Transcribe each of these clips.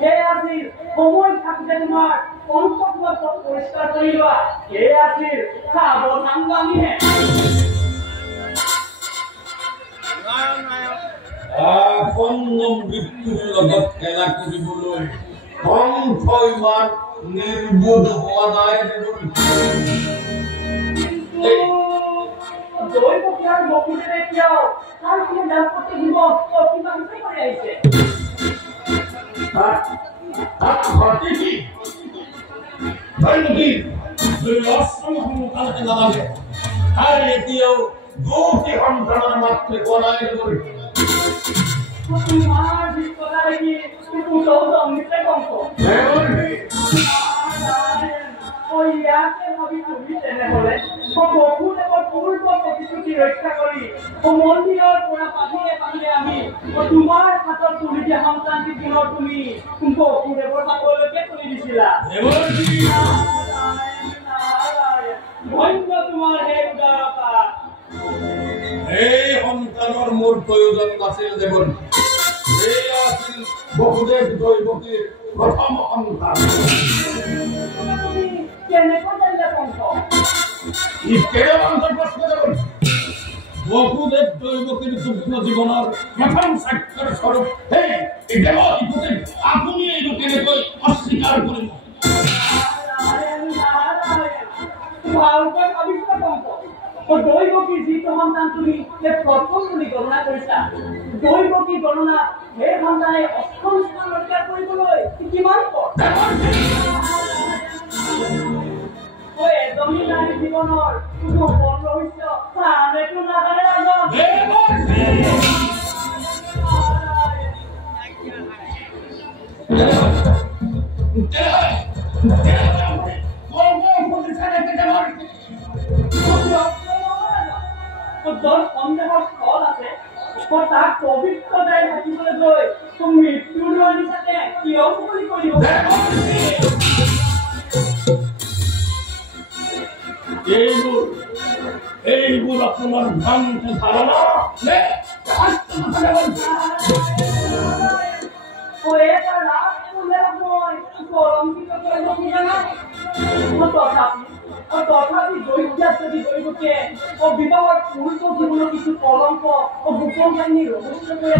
হে আজিৰ সময় থাকোঁতে তোমাৰ অন্তৰ্গত পৰিষ্কাৰ কৰি লোৱা। হে আজিৰ সাৱধানবাণীহে মৃত্যুৰ লগত খেলা কৰিবলৈ কণ্ঠ ইমান নিৰ্বোধ হোৱা নাই। দৈৱকীয়াৰ বকুলেৰে এতিয়াও তাৰ কোনো দাম্পত্য জীৱন অতিবাহিত কৰি আহিছে। এতিয়াও দুটি সন্তানৰ মাতৃ কৰাই তোমাৰ বিপদা দেখি অমৃতে কংস ইয়াকে ভাবি তুমি তেনেহলে বকুলেকৰ পূৰ্ব প্ৰতিশ্ৰুতি ৰক্ষা কৰি মন্দিৰৰ পৰা পাহিয়ে পাহিয়ে আমি তোমাৰ হাতত তুলি দিয়া সন্তানটি দিনৰ তুমি বকুলেকৰ হাতলৈকে তুলি দিছিলা। ধন্য তোমাৰ হে উদাৰতা। এই সন্তানৰ মোৰ প্ৰয়োজন নাছিল দেৱন। এই আছিল বসুদেৱ দৈৱকীৰ প্ৰথম সন্তান। বসুদেৱ দৈৱকীৰ যুগ্ম জীৱনৰ প্ৰথম স্বাক্ষৰ স্বৰূপ আপুনি এইটো কেনেকৈ অস্বীকাৰ কৰিব? দৈৱকী যিটো সন্তান তুমি প্ৰথম তুমি গণনা কৰিছা, দৈৱকী গণনা সেই সন্তানে অষ্টম স্থান অধিকাৰ কৰিবলৈ কিমান এজনী নাৰীৰ জীৱনৰ গোপন ৰহস্য আনেতো নাজানে ৰাজন। সন্দেহৰ ফল আছে তাক পবিত্ৰতাই থাকিবলৈ গৈ মৃত্যুৰ নিচাকে কিয় মুকলি কৰিব? এইবোৰ আপোনাৰ ভ্ৰান্ত ধাৰণা। তথাপি দৈত্যাত যদি দৈৱকীয়ে বিবাহৰ পূৰ্ব জীৱনৰ কিছু কলংক গোপন কাহিনী ৰহস্য কৰি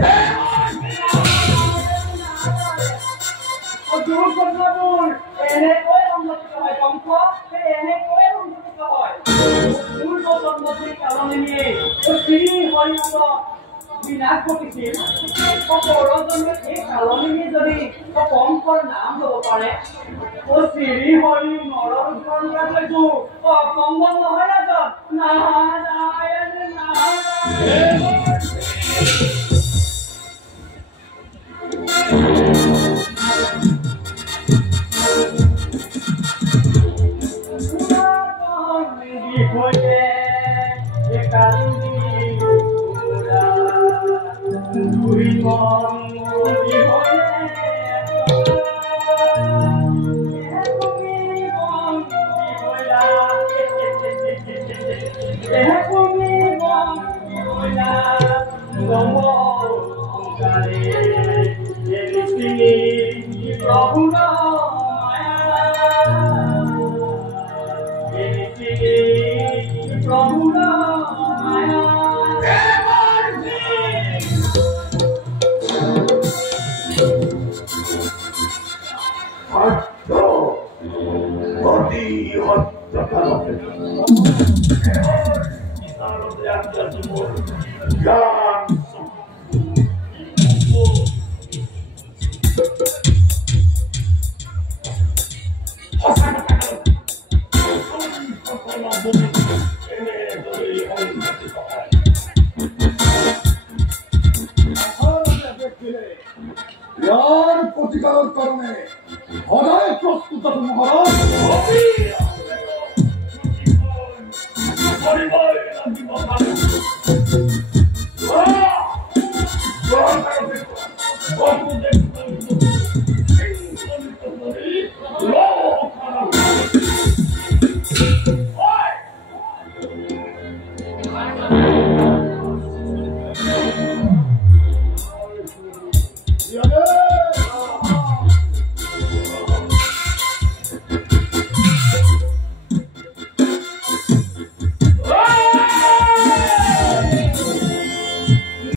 দুৰ্ঘটনাবোৰ এনেকৈ সংঘটিত হয় কংস, এনেকৈয়ে সংঘটিত হয়। পূৰ্ব জন্মটিৰ কাৰণে শ্ৰী হৰিনাথ বিনাশ ঘটিছিল। পৰজন্মে সেই কালনিয়ে যদি কংসৰ নাম ল'ব পাৰে, শ্ৰী হৰি নৰৰূপৰ লৈছো অসম্ভৱ নহয় ৰাজন। নাৰায়ণ প্ৰতিকাৰৰ কাৰণে সদায় প্ৰস্তুত আছে মহাৰাজ। Yeah.